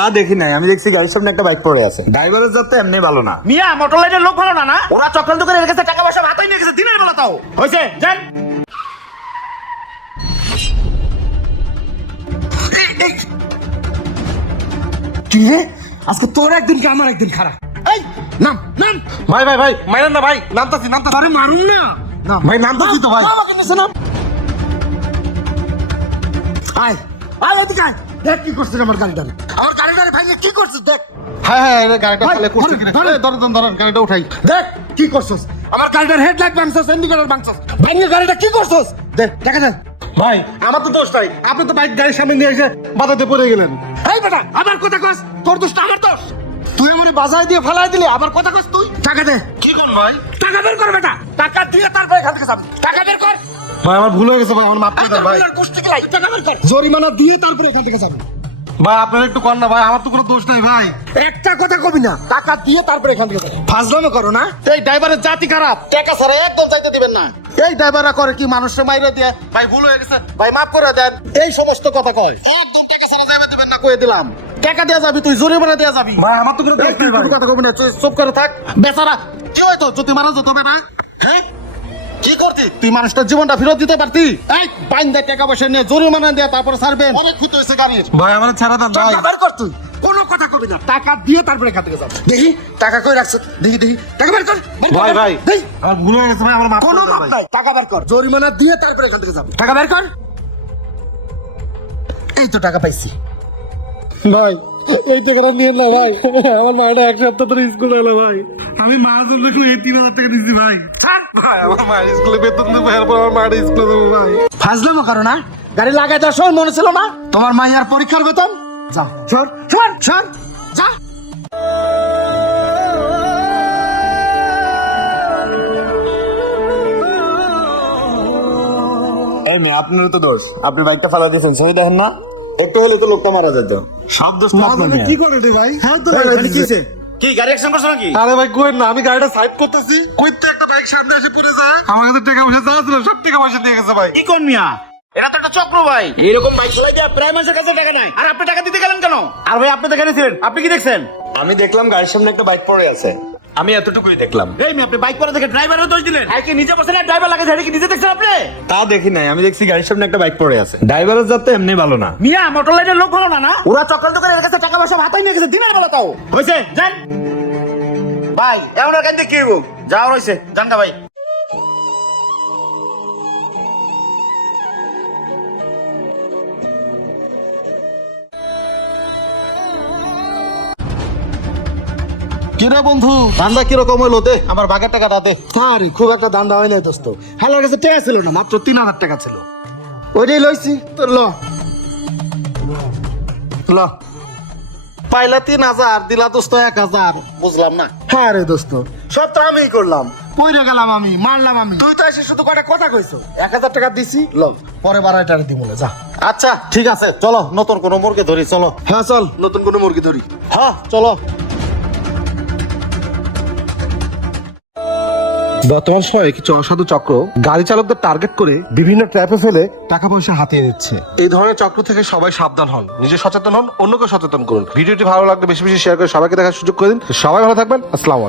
তা দেখি নাই আমি দেখছি গাড়ির সামনে একটা বাইক পড়ে আছে ড্রাইভারের যাতে এমনি ভালো না মিয়া মোটর লাইনের লোক ভালো না না ওরা চক্রান্ত করে এর কাছে টাকা পয়সা হাতাই নিয়ে গেছে দিনের বেলা তাও হয়েছে যান কি রে আজকে তোর একদিন কি আমার একদিন খারাপ এই নাম নাম ভাই ভাই ভাই মাইরেন না ভাই নামতাছি নামতাছি আরে মারুম না নাম ভাই নামতাছি তো ভাই আমাকে নাম আয় আয় ওদিকে আয় দেখ কি করছিস আমার গাড়িটারে। আমার গাড়িটারে ভাইলে কি করছিস দেখ। হ্যাঁ হ্যাঁ গাড়িটা ফেলে করছে কি রে? ধরেন, ধরেন গাড়িটা উঠাই। দেখ কি করছিস। আমার গাড়িটার হেডলাইট ভাঙছস ইন্ডিকেটর ভাঙছস। ভাঙে গাড়িটা কি করছিস? দেখ দেখা দে ভাই আমার তো দোষ নাই। আপনি তো বাইক গাড়ির সামনে নিয়ে এসে বাধাতে পড়ে গেলেন। এই বেটা আমার কথা কস। তোর দোষ আমার দোষ। তুই আমারে বাজায় দিয়ে ফেলাই দিলি আমার কথা কস তুই। টাকা দে। কি কোন ভাই? টাকা বের কর বেটা। টাকা দিয়ে তারপরে এখান থেকে যাবি। টাকা বের কর। ভাই আমার ভুল হয়ে গেছে ভাই আমার মাফ করে দেন ভাই। জরিমানা দিয়ে তারপরে এখান থেকে যাবি ভাই আপনার একটু কর না ভাই আমার তো কোনো দোষ নাই ভাই। একটা কথা কবি না টাকা দিয়ে তারপরে এখান থেকে ফাজলামো করো না। এই ড্রাইভারের জাতি খারাপ। টাকা ছাড়া একদম চাইতে দিবেন না। এই ড্রাইভাররা করে কি মানুষের মাইরে দিয়ে? ভাই ভুল হয়ে গেছে। ভাই মাফ করে দেন। এই সমস্ত কথা কয়। একদম টাকা ছাড়া যাইতে দিবেন না কয়ে দিলাম। টাকা দেয়া যাবি তুই জরিমানা দেয়া যাবি। ভাই আমার তো কোনো দোষ নাই ভাই। কথা কবি না চুপ করে থাক। বেচারা কি হয়তো যদি মারা যেত না হ্যাঁ? কি করতি? তুই মানুষটার জীবনটা ফেরত দিতে পারতি? এই বাইন দেয় টাকা পয়সা নিয়ে জরিমানা দেয়া তারপরে ছাড়বেন। অনেক ক্ষতি হয়েছে গাড়ির। ভাই আমার ছাড়া ভাই বের কর তুই। কোনো কথা কবি না। টাকা দিয়ে তারপরে এখান থেকে যাবি। দেখি টাকা কই রাখছ? দেখি দেখি। টাকা বের কর ভাই ভাই। দেই। আমার ভুল হয়ে গেছে ভাই আমার মাফ কোনো নাই টাকা বের কর। জরিমানা দিয়ে তারপরে এখান থেকে যাবি। টাকা বের কর। এই তো টাকা পাইছি। ভাই এই টাকাটা নিয়ে না ভাই। আমার মায়েরা এক সপ্তাহ ধরে স্কুলে এলো ভাই। আমি মা জন্য শুধু এই তিন হাজার টাকা দিচ্ছি ভাই। ভাই আমার মায়ের স্কুলে বেতন দেবো এরপর আমার মায়ের স্কুলে দেবো ভাই। ফাজলামো করো না। গাড়ি লাগাই দেওয়ার সময় মনে ছিল না? তোমার মাইয়ার পরীক্ষার বেতন? যা সর সর সর। যা। এই মেয়ে আপনারও তো দোষ। আপনি বাইকটা ফালা দিয়েছেন সহি দেখেন না। একটু হলে তো লোকটা মারা যেত। সব দোষ আপনার কি করে রে ভাই? হ্যাঁ তো কি গাড়ি অ্যাকশন করছ নাকি? আরে ভাই কই না আমি গাড়িটা সাইড করতেছি। কইতে একটা বাইক সামনে এসে পড়ে যায়। আমার কাছে টাকা পয়সা যা ছিল সব টাকা পয়সা দিয়ে গেছে ভাই। কি কোন মিয়া? এরা তো একটা চক্র ভাই। এরকম বাইক চালাই দেওয়া প্রায় মানুষের কাছে টাকা নাই। আর আপনি টাকা দিতে গেলেন কেন? আর ভাই আপনি দেখে নিয়েছিলেন আপনি কি দেখছেন? আমি দেখলাম গাড়ির সামনে একটা বাইক পড়ে আছে। আমি এতটুকুই দেখলাম। এই মিয়া আপনি বাইক পরে দেখে ড্রাইভারও দোষ দিলেন। আর কি নিজে বসে না ড্রাইভার লাগে ঝাড়ি কি নিজে দেখছেন আপনি? তা দেখি নাই আমি দেখছি গাড়ির সামনে একটা বাইক পড়ে আছে। ড্রাইভারের যাতে এমনি ভালো না। মিয়া মোটর লাইনের লোক ভালো না না? ওরা চক্রান্ত করে এর কাছে টাকা পয়সা ভাতাই নিয়ে গেছে দিনের বেলা তাও। হয়েছে যান। ভাই এমন কেন দেখি কি যাও রয়েছে যান ভাই। কিরে বন্ধু? ধান্দা কীরকম হইল দে আমার বাগের টাকাটা দে। আরে খুব একটা দান্দা হয় না দোস্ত। হেলার কাছে টাকা ছিল না মাত্র তিন হাজার টাকা ছিল। ওইটাই লইছি তোর ল। ল। পাইলা তিন হাজার দিলা দোস্ত এক হাজার বুঝলাম না? হ্যাঁ রে দোস্ত সব তো আমিই করলাম। পইরে গেলাম আমি মারলাম আমি। তুই তো এসে শুধু কটা কথা কইছো? এক হাজার টাকা দিছি ল। পরে বারো টাকা দিমুলে যা। আচ্ছা ঠিক আছে চলো নতুন কোনো মুরগি ধরি চলো। হ্যাঁ চল। নতুন কোনো মুরগি ধরি। হ্যাঁ চলো। বর্তমান সময়ে কিছু অসাধু চক্র গাড়ি চালকদের টার্গেট করে বিভিন্ন ট্র্যাপে ফেলে টাকা পয়সা হাতিয়ে নিচ্ছে। এই ধরনের চক্র থেকে সবাই সাবধান হন, নিজে সচেতন হন অন্যকে সচেতন করুন। ভিডিওটি ভালো লাগলে বেশি বেশি শেয়ার করে সবাইকে দেখার সুযোগ করে দিন। সবাই ভালো থাকবেন, আসসালামু